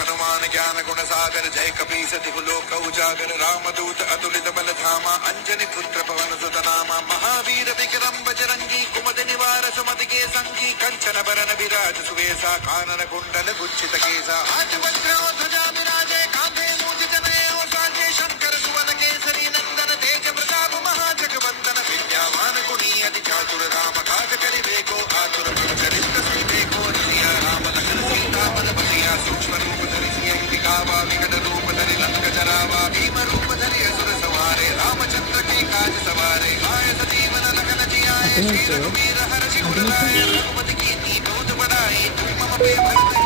हनुमान ज्ञान गुण सागर जय कपीस तिहु लोक उजागर रामदूत अतुलित बल धामा अंजनी पुत्र पवन सुत नामा महावीर विक्रम बजरंगी कुमति निवार सुमति के संगी कंचन बरन विराज सुवेसा कानन कुंडल गुच्छित केसा हाथ वज्र ध्वजा विराजे कांधे मूंज जनेऊ साजे शंकर सुवन केसरी नंदन तेज प्रताप महाजगवंदन विद्यावान गुणी अति चातुर राम काज करिबे को आतुर प्रभु चरित्र सीबे को सिया राम लखन सीता पद बसिया सूक्ष्म रूप धरि सियहि दिखावा विकट रूप धरि लंक जरावा भीम रूप धरि असुर संहारे रामचंद्र के काज सवारे आय सजीवन लखन जियाए श्री रघुवीर हर्षि उर लाए रघुपति कीर्ति बहुत बड़ाई तुम मम पे भरत